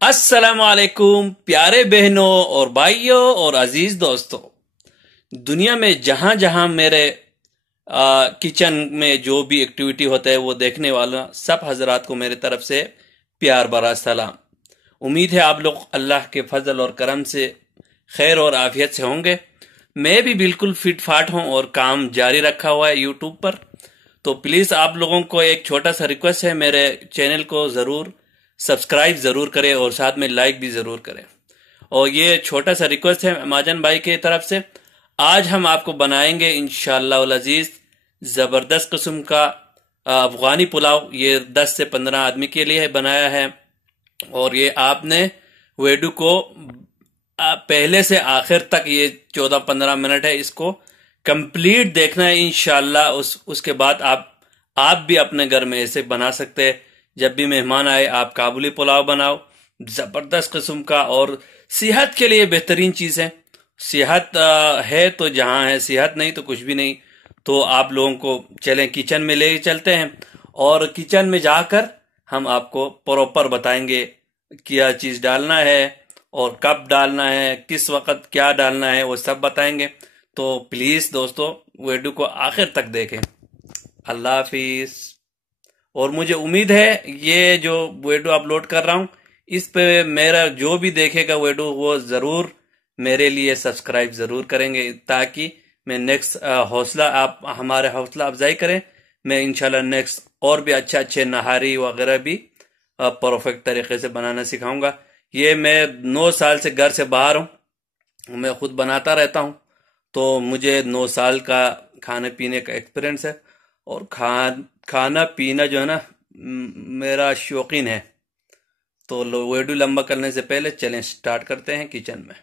अस्सलामुअलैकुम प्यारे बहनों और भाइयों और अजीज दोस्तों। दुनिया में जहां जहां मेरे किचन में जो भी एक्टिविटी होता है वो देखने वाला सब हजरात को मेरे तरफ से प्यार भरा सलाम। उम्मीद है आप लोग अल्लाह के फजल और करम से खैर और आफियत से होंगे। मैं भी बिल्कुल फिट फाट हूं और काम जारी रखा हुआ है यूट्यूब पर। तो प्लीज़ आप लोगों को एक छोटा सा रिक्वेस्ट है, मेरे चैनल को ज़रूर सब्सक्राइब ज़रूर करें और साथ में लाइक भी ज़रूर करें। और ये छोटा सा रिक्वेस्ट है महाजन भाई की तरफ से। आज हम आपको बनाएंगे इंशाअल्लाह अजीज़ ज़बरदस्त किस्म का अफ़गानी पुलाव। ये 10 से 15 आदमी के लिए बनाया है और ये आपने वीडियो को पहले से आखिर तक, ये 14-15 मिनट है, इसको कंप्लीट देखना है इंशाअल्लाह। उसके बाद आप भी अपने घर में ऐसे बना सकते हैं। जब भी मेहमान आए आप काबुली पुलाव बनाओ, जबरदस्त किस्म का, और सेहत के लिए बेहतरीन चीज है। सेहत है तो जहां है, सेहत नहीं तो कुछ भी नहीं। तो आप लोगों को चलें किचन में ले चलते हैं और किचन में जाकर हम आपको प्रॉपर बताएंगे क्या चीज डालना है और कब डालना है, किस वक्त क्या डालना है, वो सब बताएंगे। तो प्लीज दोस्तों वीडियो को आखिर तक देखें। अल्लाह हाफिज। और मुझे उम्मीद है ये जो वीडियो अपलोड कर रहा हूँ इस पे मेरा जो भी देखेगा वीडियो वो जरूर मेरे लिए सब्सक्राइब जरूर करेंगे, ताकि मैं नेक्स्ट आप हमारे हौसला अफजाई करें। मैं इंशाल्लाह नेक्स्ट और भी अच्छे नहारी वगैरह भी परफेक्ट तरीके से बनाना सिखाऊंगा। ये मैं 9 साल से घर से बाहर हूँ, मैं खुद बनाता रहता हूँ, तो मुझे 9 साल का खाने पीने का एक्सपीरियंस है। और खाना पीना जो है ना मेरा शौकीन है। तो वीडियो लंबा करने से पहले चलें स्टार्ट करते हैं किचन में।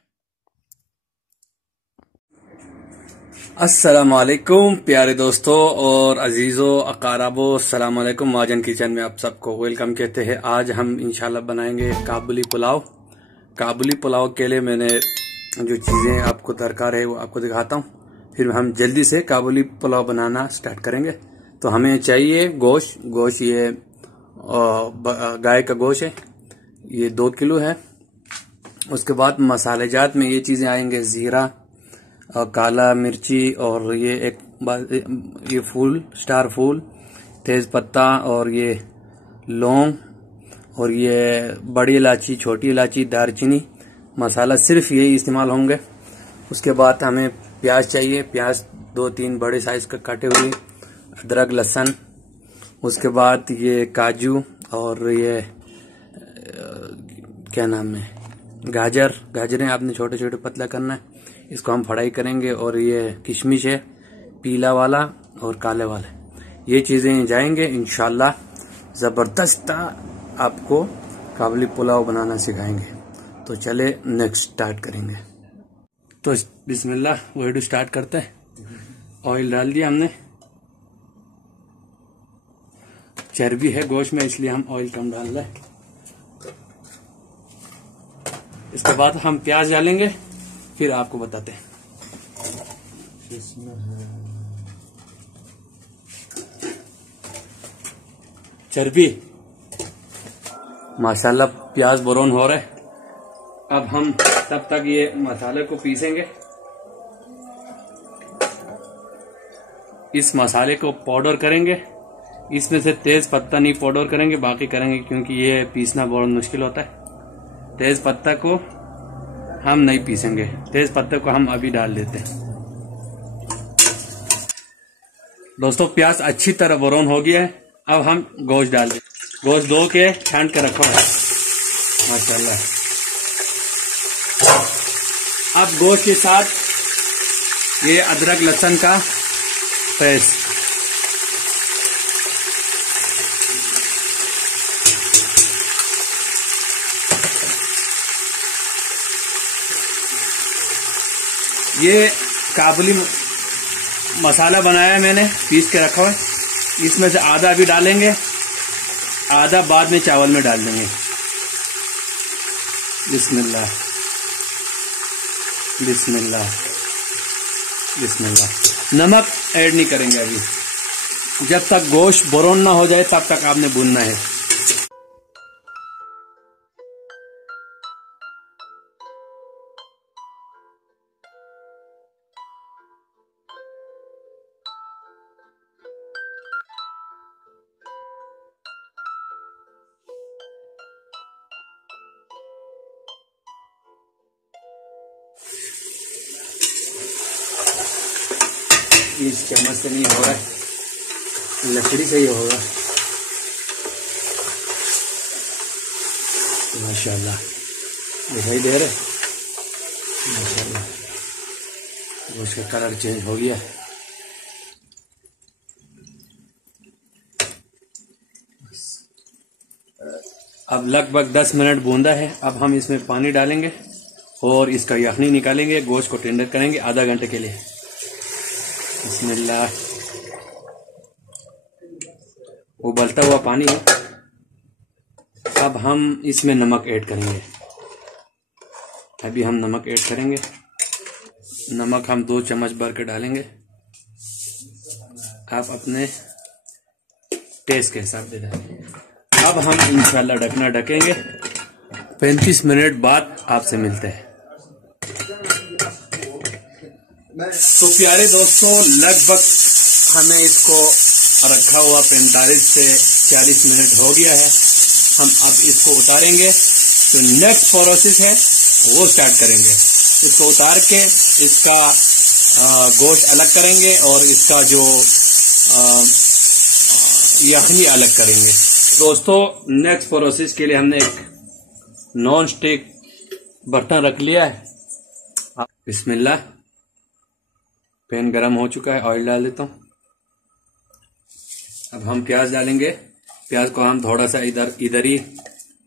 अस्सलाम वालेकुम प्यारे दोस्तों और अजीज़ों अकाराबो, अस्सलाम वालेकुम। महाजन किचन में आप सबको वेलकम कहते हैं। आज हम इंशाल्लाह बनाएंगे काबुली पुलाव। काबुली पुलाव के लिए मैंने जो चीज़ें आपको दरकार है वो आपको दिखाता हूँ, फिर हम जल्दी से काबुली पुलाव बनाना स्टार्ट करेंगे। तो हमें चाहिए गोश्त ये गाय का गोश्त है, ये 2 किलो है। उसके बाद मसाले जात में ये चीज़ें आएंगे, ज़ीरा और काला मिर्ची और ये फूल, स्टार फूल, तेज पत्ता और ये लौंग और ये बड़ी इलायची, छोटी इलायची, दालचीनी। मसाला सिर्फ यही इस्तेमाल होंगे। उसके बाद हमें प्याज चाहिए, प्याज 2-3 बड़े साइज का काटे हुए, अदरक लहसुन। उसके बाद ये काजू और ये क्या नाम है, गाजरें आपने छोटे छोटे पतला करना है, इसको हम फ्राई करेंगे। और ये किशमिश है, पीला वाला और काले वाले, ये चीजें जाएंगे इंशाल्लाह। जबरदस्त आपको काबुली पुलाव बनाना सिखाएंगे। तो चले नेक्स्ट स्टार्ट करेंगे। तो बिस्मिल्लाह वीडियो स्टार्ट करते हैं। ऑयल डाल दिया हमने, चर्बी है गोश्त में इसलिए हम ऑयल कम डाल रहे हैं। इसके बाद हम प्याज डालेंगे, फिर आपको बताते हैं। चर्बी माशाल्लाह प्याज ब्राउन हो रहा है। अब हम तब तक ये मसाले को पीसेंगे। इस मसाले को पाउडर करेंगे। इसमें से तेज पत्ता नहीं पाउडर करेंगे, बाकी करेंगे क्योंकि ये पीसना बहुत मुश्किल होता है। तेज पत्ता को हम नहीं पीसेंगे, तेज पत्ते को हम अभी डाल देते हैं। दोस्तों प्याज अच्छी तरह ब्राउन हो गया है। अब हम गोश्त डाल दें। गोश्त धो के छांट के रखो है माशाल्लाह। अब गोश्त के साथ ये अदरक लहसुन का पेस्ट, ये काबुली मसाला बनाया है मैंने, पीस के रखा है। इसमें से आधा अभी डालेंगे, आधा बाद में चावल में डाल देंगे। बिस्मिल्लाह बिस्मिल्लाह बिस्मिल्लाह। नमक ऐड नहीं करेंगे अभी, जब तक गोश्त ब्राउन ना हो जाए तब तक आपने भूनना है। इस चम्मच से नहीं हो रहा है, लकड़ी से ही होगा। माशाल्लाह दिखाई दे रहे, माशाल्लाह उसका कलर चेंज हो गया। अब लगभग 10 मिनट भूंदा है। अब हम इसमें पानी डालेंगे और इसका यखनी निकालेंगे, गोश्त को टेंडर करेंगे आधा घंटे के लिए। बिस्मिल्लाह। उबलता हुआ पानी है। अब हम इसमें नमक ऐड करेंगे। अभी हम नमक ऐड करेंगे। नमक हम 2 चम्मच भर के डालेंगे। आप अपने टेस्ट के हिसाब से डालेंगे। अब हम इंशाल्लाह ढकना ढकेंगे। 35 मिनट बाद आपसे मिलते हैं। तो प्यारे दोस्तों, लगभग हमें इसको रखा हुआ 45 से 40 मिनट हो गया है। हम अब इसको उतारेंगे। तो नेक्स्ट प्रोसेस है वो स्टार्ट करेंगे। इसको उतार के इसका गोश्त अलग करेंगे और इसका जो यखनी अलग करेंगे। दोस्तों, नेक्स्ट प्रोसेस के लिए हमने एक नॉन स्टिक बर्तन रख लिया है। बिस्मिल्लाह। पैन गरम हो चुका है, ऑयल डाल देता हूँ। अब हम प्याज डालेंगे। प्याज को हम थोड़ा सा इधर ही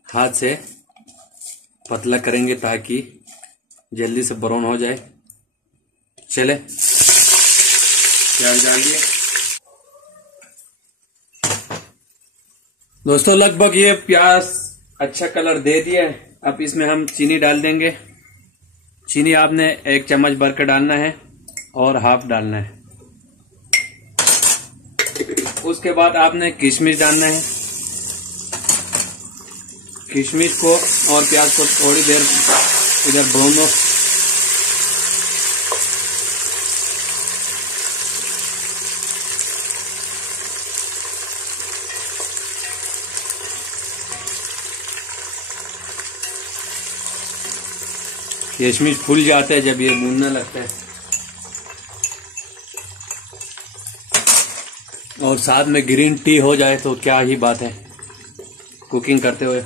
हाथ से पतला करेंगे ताकि जल्दी से ब्राउन हो जाए। चले, प्याज डाल दिए। दोस्तों, लगभग ये प्याज अच्छा कलर दे दिया है। अब इसमें हम चीनी डाल देंगे। चीनी आपने 1 चम्मच भर के डालना है और हाफ डालना है। उसके बाद आपने किशमिश डालना है। किशमिश को और प्याज को थोड़ी देर इधर भून लो। किशमिश फूल जाता है जब ये भूनने लगता है। और साथ में ग्रीन टी हो जाए तो क्या ही बात है कुकिंग करते हुए।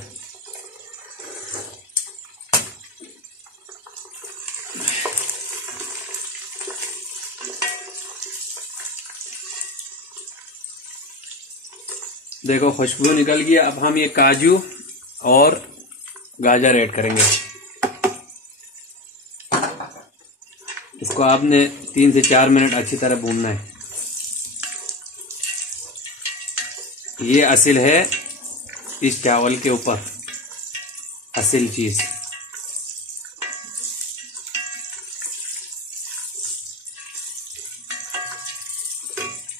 देखो खुशबू निकल गई। अब हम ये काजू और गाजर ऐड करेंगे। इसको आपने 3 से 4 मिनट अच्छी तरह भूनना है। ये असल है इस चावल के ऊपर, असल चीज।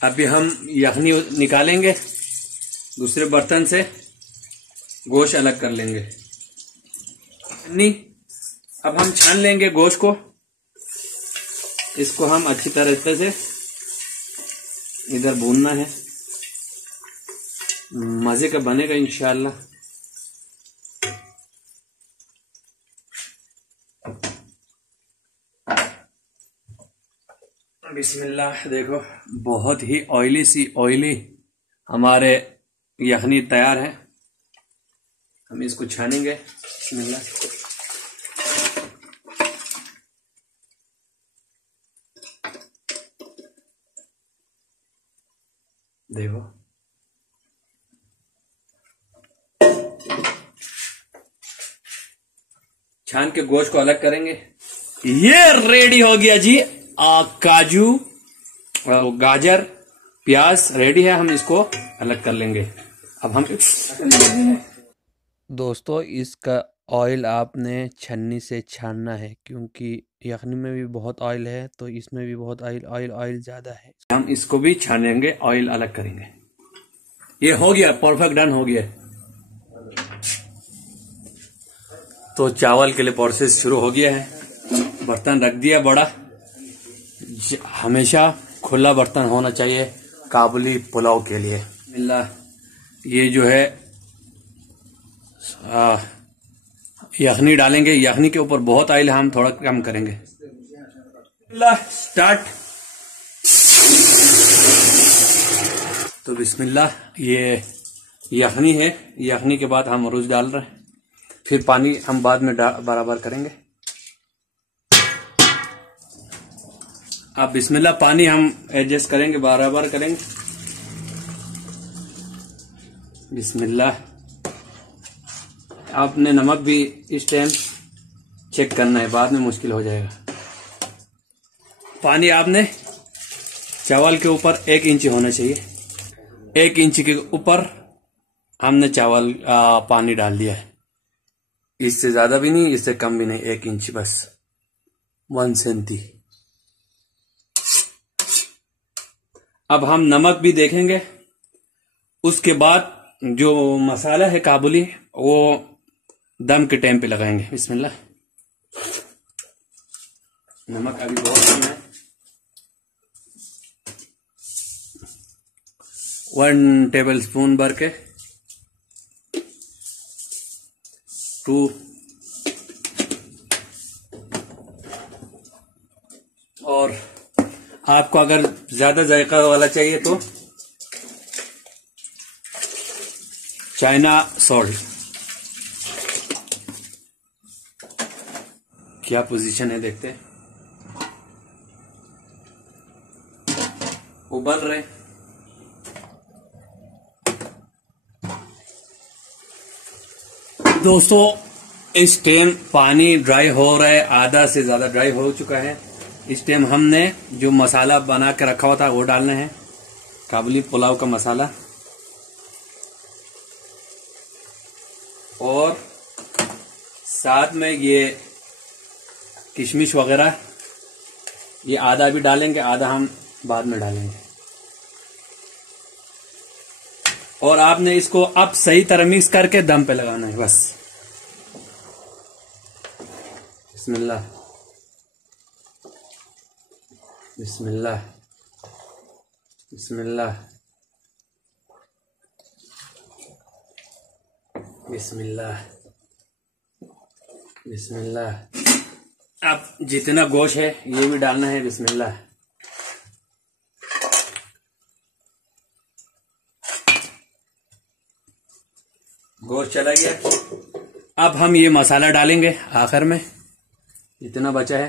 अभी हम यखनी निकालेंगे दूसरे बर्तन से, गोश्त अलग कर लेंगे। अब हम छान लेंगे गोश्त को। इसको हम अच्छी तरह से इधर भूनना है। मजे का बनेगा इंशाल्लाह। बिस्मिल्लाह। देखो बहुत ही ऑयली हमारे यखनी तैयार है। हम इसको छानेंगे। बिस्मिल्लाह। देखो छान के गोश्त को अलग करेंगे। ये रेडी हो गया जी। काजू, गाजर, प्याज रेडी है। हम इसको अलग कर लेंगे। अब हम दोस्तों, इसका ऑयल आपने छन्नी से छानना है क्योंकि यखनी में भी बहुत ऑयल है तो इसमें भी बहुत ऑयल ज़्यादा है। हम इसको भी छानेंगे, ऑयल अलग करेंगे। ये हो गया, परफेक्ट डन हो गया। तो चावल के लिए प्रोसेस शुरू हो गया है। बर्तन रख दिया बड़ा। हमेशा खुला बर्तन होना चाहिए काबुली पुलाव के लिए। ये जो है यखनी डालेंगे। यखनी के ऊपर बहुत ऑयल है, हम थोड़ा कम करेंगे। स्टार्ट। तो बिस्मिल्लाह, ये यखनी है। यखनी के बाद हम रुज डाल रहे हैं, फिर पानी हम बाद में बराबर करेंगे। अब बिस्मिल्लाह, पानी हम एडजस्ट करेंगे, बराबर करेंगे। बिस्मिल्लाह। आपने नमक भी इस टाइम चेक करना है, बाद में मुश्किल हो जाएगा। पानी आपने चावल के ऊपर 1 इंच होना चाहिए। 1 इंच के ऊपर हमने चावल पानी डाल दिया है। इससे ज्यादा भी नहीं, इससे कम भी नहीं, 1 इंच बस, 1 सेंटी। अब हम नमक भी देखेंगे। उसके बाद जो मसाला है काबुली, वो दम के टाइम पे लगाएंगे। बिस्मिल्लाह। नमक अभी बहुत कम है। 1 टेबल स्पून भर के 2 और आपको अगर ज्यादा जायका वाला चाहिए तो चाइना सॉल्ट। क्या पोजीशन है देखते हैं। उबल रहे। दोस्तों, इस टाइम पानी ड्राई हो रहा है, आधा से ज्यादा ड्राई हो चुका है। इस टाइम हमने जो मसाला बना के रखा हुआ था वो डालना है, काबुली पुलाव का मसाला। और साथ में ये किशमिश वगैरह, ये आधा भी डालेंगे, आधा हम बाद में डालेंगे। और आपने इसको अब सही तरह मिक्स करके दम पे लगाना है बस। बिस्मिल्लाह, बिस्मिल्लाह, बिस्मिल्लाह, बिस्मिल्लाह, बिस्मिल्लाह। अब जितना गोश्त है ये भी डालना है। बिस्मिल्लाह। गोश्त चला गया। अब हम ये मसाला डालेंगे आखिर में, जितना बचा है।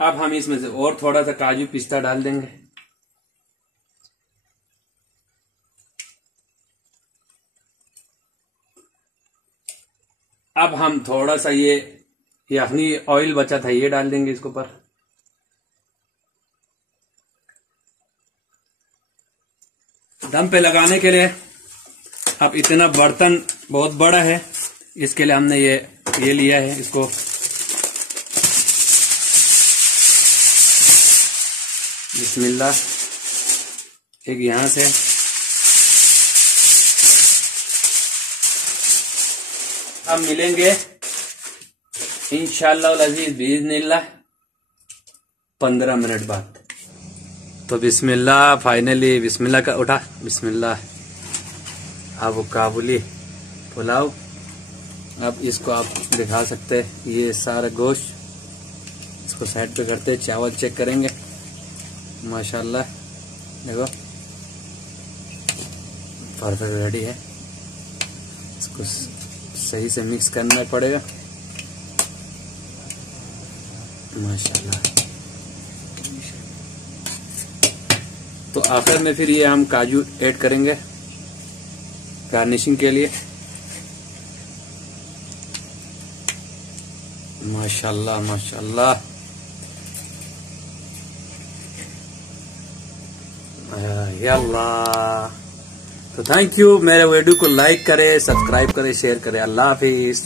अब हम इसमें से और थोड़ा सा काजू पिस्ता डाल देंगे। अब हम थोड़ा सा ये यखनी ऑयल बचा था ये डाल देंगे इसके ऊपर। दम पे लगाने के लिए अब इतना बर्तन बहुत बड़ा है, इसके लिए हमने ये लिया है। इसको बिस्मिल्लाह, एक यहां से, अब मिलेंगे इंशाअल्लाह अज़ीज बिइज़्निल्लाह 15 मिनट बाद। तो बिस्मिल्लाह, फाइनली बिस्मिल्लाह का उठा। बिस्मिल्लाह। अब वो काबुली पुलाव, अब इसको आप दिखा सकते हैं। ये सारा गोश्त इसको साइड पे करते, चावल चेक करेंगे। माशाल्लाह, देखो परफेक्ट रेडी है। इसको सही से मिक्स करना पड़ेगा। माशाल्लाह। तो आखिर में फिर ये हम काजू ऐड करेंगे गार्निशिंग के लिए। माशाल्लाह, माशाल्लाह। या अल्लाह। तो थैंक यू। मेरे वीडियो को लाइक करें, सब्सक्राइब करें, शेयर करें। अल्लाह हाफिज।